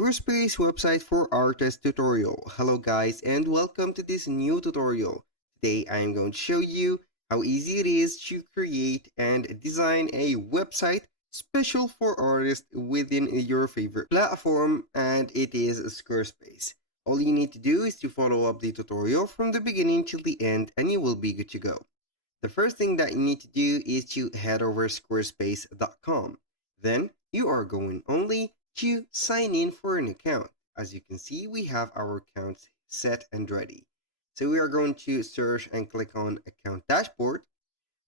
Squarespace website for artists tutorial. Hello guys and welcome to this new tutorial. Today I am going to show you how easy it is to create and design a website special for artists within your favorite platform, and it is Squarespace. All you need to do is to follow up the tutorial from the beginning till the end and you will be good to go. The first thing that you need to do is to head over squarespace.com. Then you are going only to sign in for an account. As you can see, we have our accounts set and ready. So we are going to search and click on account dashboard.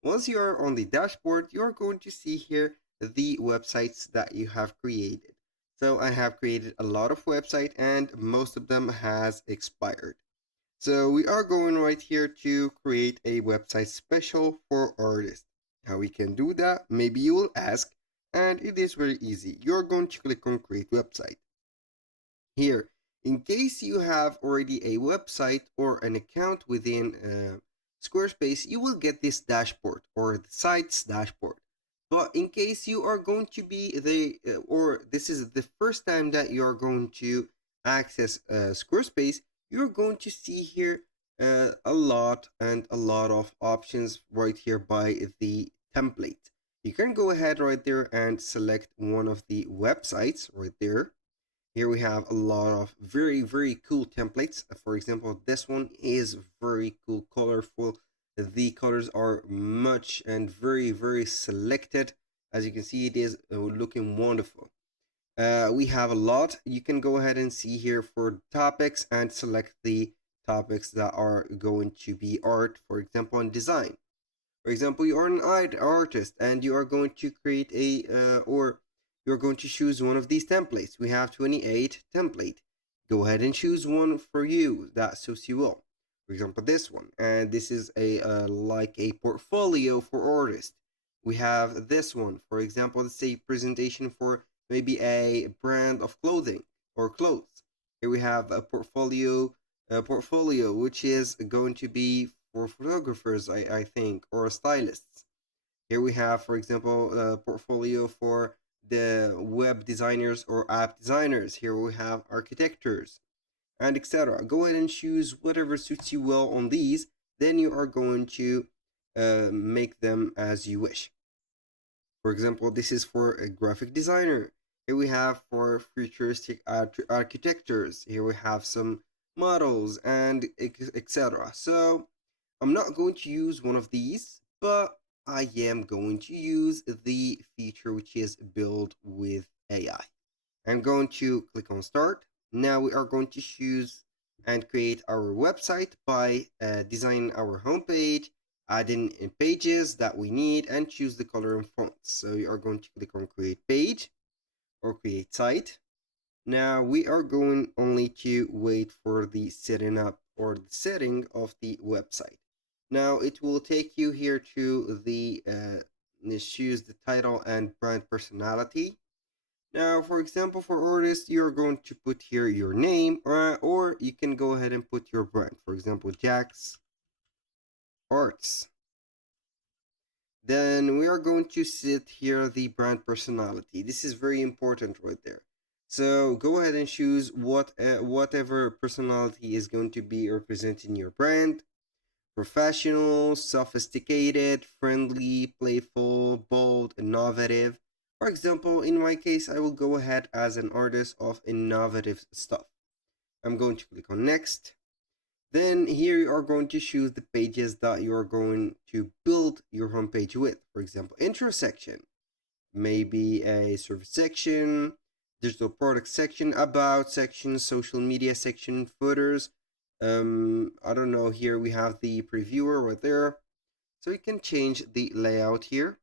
Once you are on the dashboard, you are going to see here the websites that you have created. So I have created a lot of websites and most of them has expired. So we are going right here to create a website special for artists. How we can do that? Maybe you will ask, and it is very easy. You're going to click on create website. Here, in case you have already a website or an account within Squarespace, you will get this dashboard or the site's dashboard. But in case you are going to be or this is the first time that you are going to access Squarespace, you're going to see here a lot of options right here by the template. You can go ahead right there and select one of the websites right there. Here we have a lot of very cool templates. For example, this one is very cool, colorful. The colors are much and very selected. As you can see, it is looking wonderful. We have a lot. You can go ahead and see here for topics and select the topics that are going to be art, for example, and design. For example, you are an artist and you are going to create or you're going to choose one of these templates. We have 28 template. Go ahead and choose one for you that suits you well. For example, this one, and this is a like a portfolio for artists. We have this one, for example, let's say presentation for maybe a brand of clothing or clothes. Here we have a portfolio which is going to be for photographers, I think, or stylists. Here we have, for example, a portfolio for the web designers or app designers. Here we have architectures and etc. Go ahead and choose whatever suits you well on these. Then you are going to make them as you wish. For example, this is for a graphic designer. Here we have for futuristic architectures. Here we have some models and etc. So I'm not going to use one of these, but I am going to use the feature which is built with AI. I'm going to click on start. Now we are going to choose and create our website by designing our homepage, adding in pages that we need, and choose the color and fonts. So you are going to click on create page or create site. Now we are going only to wait for the setting up or the setting of the website. Now it will take you here to the choose the title and brand personality. Now, for example, for artists, you're going to put here your name, or you can go ahead and put your brand. For example, Jack's Arts. Then we are going to set here the brand personality. This is very important right there. So go ahead and choose whatever personality is going to be representing your brand. Professional, sophisticated, friendly, playful, bold, innovative. For example, in my case, I will go ahead as an artist of innovative stuff. I'm going to click on next. Then here you are going to choose the pages that you are going to build your homepage with. For example, intro section, maybe a service section, digital product section, about section, social media section, footers. I don't know, here we have the previewer right there. So you can change the layout here.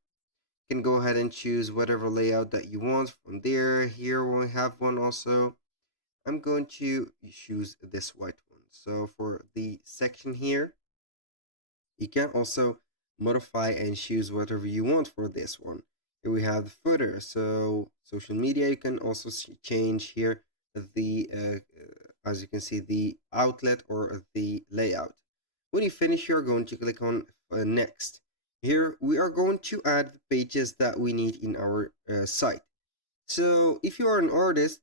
You can go ahead and choose whatever layout that you want from there. Here we have one also. I'm going to choose this white one. So for the section here, you can also modify and choose whatever you want for this one. Here we have the footer. So social media, you can also change here the as you can see, the outlet or the layout. When you finish, you're going to click on next. Here we are going to add the pages that we need in our site. So if you are an artist,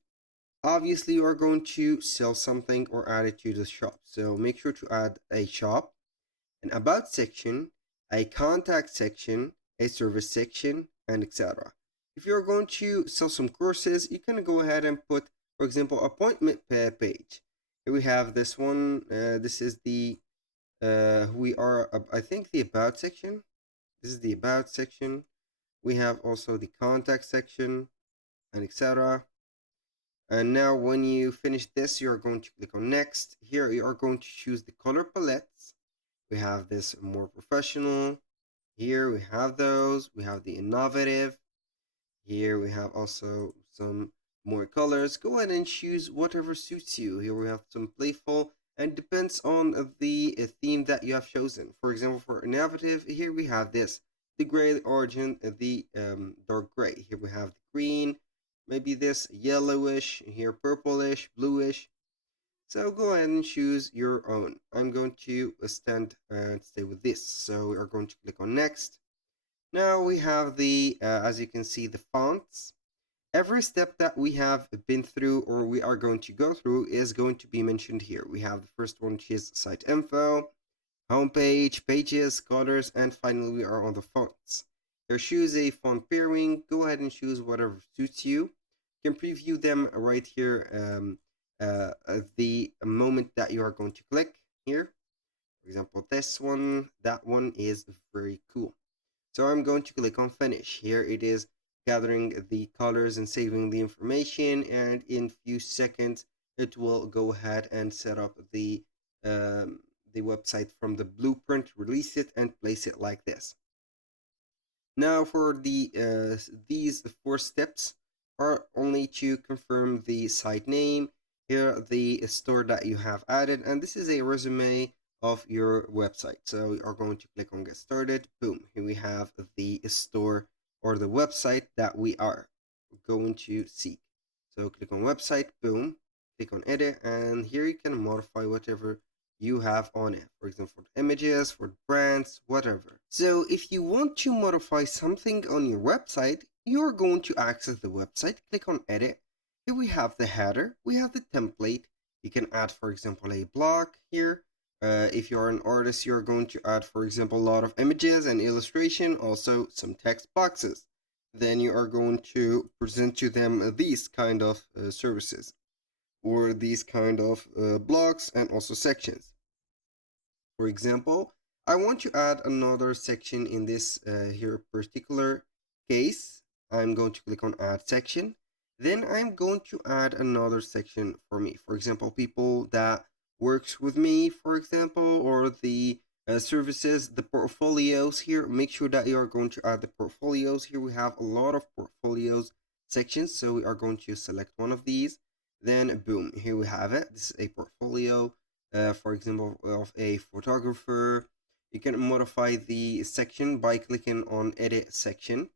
Obviously, you are going to sell something or add it to the shop. So make sure to add a shop, an about section, a contact section, a service section, and etc. If you're going to sell some courses, you can go ahead and put, for example, appointment page. Here we have this one. This is the we are I think the about section. This is the about section. We have also the contact section and etc. And now when you finish this, you are going to click on next. Here you are going to choose the color palettes. We have this more professional. Here we have those. We have the innovative. Here we have also some more colors. Go ahead and choose whatever suits you. Here we have some playful and depends on the theme that you have chosen. For example, for innovative, here we have this. The gray, the origin, the dark gray. Here we have the green, maybe this yellowish, here purplish, bluish. So go ahead and choose your own. I'm going to stand and stay with this. So we are going to click on next. Now we have the, as you can see, the fonts. Every step that we have been through or we are going to go through is going to be mentioned here. We have the first one, which is site info, homepage, pages, colors, and finally we are on the fonts. Here, choose a font pairing. Go ahead and choose whatever suits you. You can preview them right here at the moment that you are going to click here. For example, this one, that one is very cool. So I'm going to click on finish. Here it is gathering the colors and saving the information, and in few seconds it will go ahead and set up the website from the blueprint, release it and place it like this. Now for these four steps are only to confirm the site name, here the store that you have added, and this is a resume of your website. So we are going to click on get started. Boom, here we have the store or the website that we are going to see. So click on website, boom, click on edit, and here you can modify whatever you have on it. For example, for images, for brands, whatever. So if you want to modify something on your website, you're going to access the website, click on edit. Here we have the header, we have the template. You can add, for example, a block here. If you're an artist, you're going to add, for example, a lot of images and illustration, also some text boxes. Then you are going to present to them these kind of services or these kind of blocks and also sections. For example, I want to add another section in this here particular case. I'm going to click on add section. Then I'm going to add another section for me. For example, people that works with me, for example, or the services, the portfolios here. Make sure that you are going to add the portfolios. Here we have a lot of portfolios sections. So we are going to select one of these. Then boom, here we have it. This is a portfolio for example, of a photographer. You can modify the section by clicking on edit section.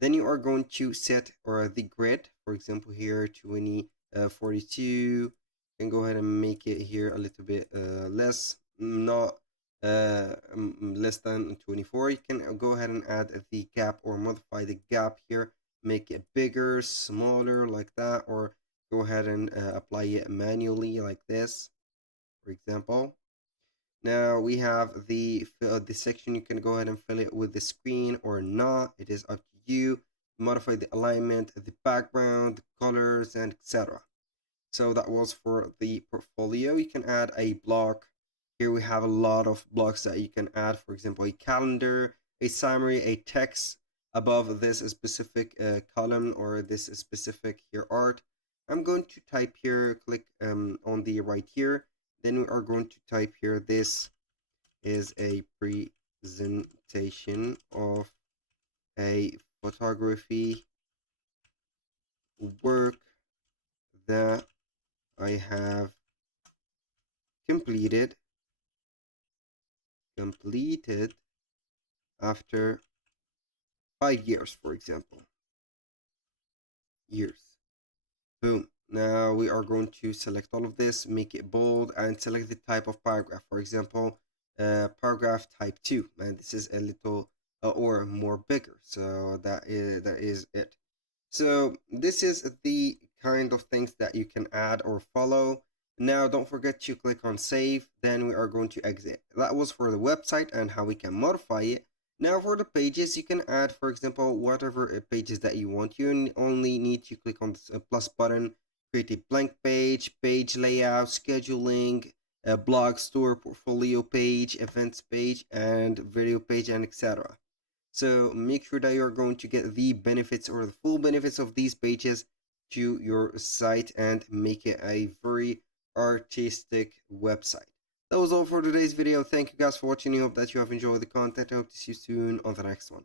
Then you are going to set or the grid, for example, here 2042. You can go ahead and make it here a little bit less, not less than 24. You can go ahead and add the gap or modify the gap here, make it bigger, smaller, like that, or go ahead and apply it manually like this, for example. Now we have the section. You can go ahead and fill it with the screen or not. It is up to you. Modify the alignment, the background, the colors, and etc. So that was for the portfolio. You can add a block. Here we have a lot of blocks that you can add. For example, a calendar, a summary, a text above this specific column or this specific here art. I'm going to type here, click on the right here. Then we are going to type here, this is a presentation of a photography work that I have completed after 5 years, for example. Years. Boom. Now we are going to select all of this, make it bold, and select the type of paragraph. For example, paragraph type 2. And this is a little or more bigger. So that is it. So this is the kind of things that you can add or follow. Now, don't forget to click on save, then we are going to exit. That was for the website and how we can modify it. Now for the pages, you can add, for example, whatever pages that you want. You only need to click on the plus button, create a blank page, page layout, scheduling, a blog store, portfolio page, events page, and video page, and etc. So make sure that you're going to get the benefits or the full benefits of these pages to your site and make it a very artistic website. That was all for today's video. Thank you guys for watching. I hope that you have enjoyed the content. I hope to see you soon on the next one.